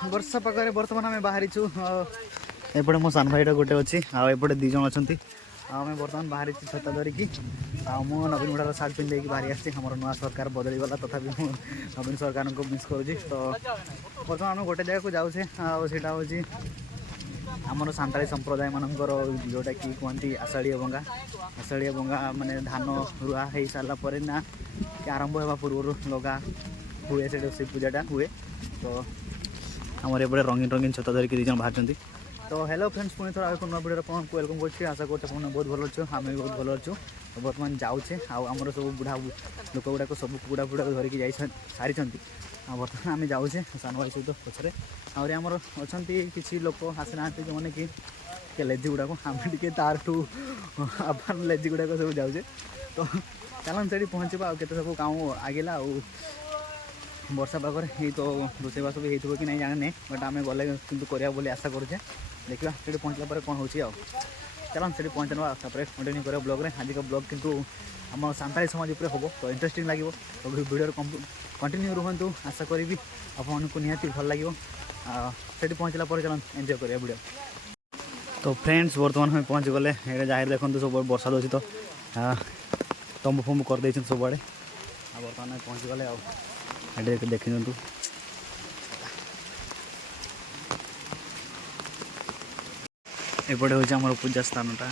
वर्षा पाखे बर्तमान आम बाहरी एपटे मो सान भाईटा गोटे अच्छी आपटे दीज अच्छा आम बर्तमान बाहरी छता धरिकी मु नवीन गुड़ार सार्ट पिंधे बाहरी आसी आम नुआ सरकार बदलीगला तथापि मु नवीन सरकार को मिस करुँच तो बर्तमान आम गोटे जगह को जाऊे आटा हूँ आमर सांताली संप्रदाय मानकर जोटा कि कहती आषाढ़ी बंगा माने धान रुआ हो सारापर ना कि आरंभ होगा पूर्व लगा हुए से पूजाटा हुए तो आमर एपटे रंगीन रंगीन छता धरिकी दीज बाहर तो हेलो फ्रेंड्स पुणी थोड़ा एक नुआ वीडियो आपको वेलकम कर आशा करते बहुत भल अच्छे आम भी बहुत भल अच्छु तो बर्तमान जाऊे आमर सब बुढ़ा लोक गुड़ाक सब कुकुड़ा फुड़ा धरिकी जा सारी बर्तमान आम जाऊे सान भाई सहित पछरे आमर अच्छा किसी लोक आसी ना जो मैंने कि लेजी गुड़ाक आम टे तारठू आपान लेजी गुड़ाक सब जाऊे तो चलन से पहुँचा आते सब काम आगेला वर्षा पाखे ये तो रोषेबास भी हो कि नहीं जाने बट आम गले कि करवा बोली आशा करुचे देखा से पहुँचला पर कौन हो चलन से पहुँचा कंटिन्यू करा ब्लॉग रे आज का ब्लॉग किंतु आम सांताली समाज उपर हम तो इंटरेस्टिंग लगे तो वीडियो कंटिन्यू रुहतु आशा करी आपको निहाती भल लगे से पहुँचला पर चलन एंजॉय करा वीडियो तो फ्रेंड्स बर्तमान हम पहुँच गले ये जहाँ देखो सब बरसात अच्छी तो तंबू फंबू करदे सबुआड़े बर्तमान पहुँच गले आटे देखी दिंतु एपटे हूँ आम पूजा स्थानटा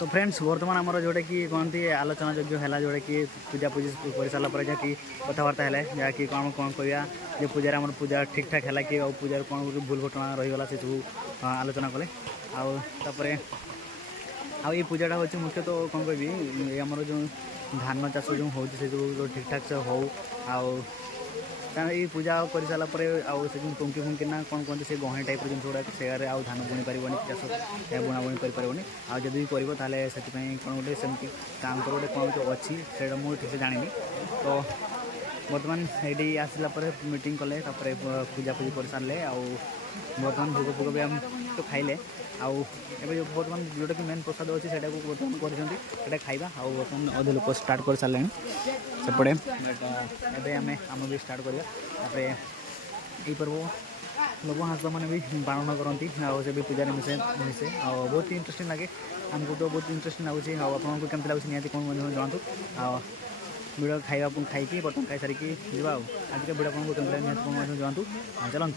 तो फ्रेंड्स बर्तमान आमर जोटा कि कहती आलोचना योग्य है जोटा कि पूजा पूजी कर सारापर जहाँकि कथबार्ता है जहाँकि कौन कौन कह जे पूजार आम पूजा ठीक ठाक है कि पूजार कौन भूल घटना रहीगला से सब आलोचना कले आउे आई पूजाटा हूँ मुख्यतः कौन कह आमर जो धान चाष जो हो ठीक ठाक से हो ये पूजा कर सारापर से टुंकी फुंकी ना कौन कहते से गहणी टाइप जिन गुड़ा से धान बुणी पार चाष बुणा बुणी कर जब भी कर से कौन गोटे सेमती काम गोटे कौन जो अच्छी से मुझे ठीक से जानी तो बर्तमान ये आसला मीटिंग कले पूजा पूजी कर सारे बर्तमान भोग फोग भी आम तो खाइले आगे बर्तमान जोटा कि मेन प्रसाद अच्छी से बर्तमान कर खाइबा बर्तमान अधे लोक स्टार्ट कर सारे सेपटे आम भी स्टार्ट करा यही पर्व लोक हाथ मैंने भी पालन करती से भी पूजा मिसे मिसे बहुत ही इंटरेस्टिंग लगे आमको तो बहुत इंटरेस्टिंग लगुच आपको केमती लगुच निहती कौन जानतु वीडियो खाइबा खाई बर्तमान खाई सारिकी जा आज का वीडियो आपको केमती निहती कौन जानतु चलन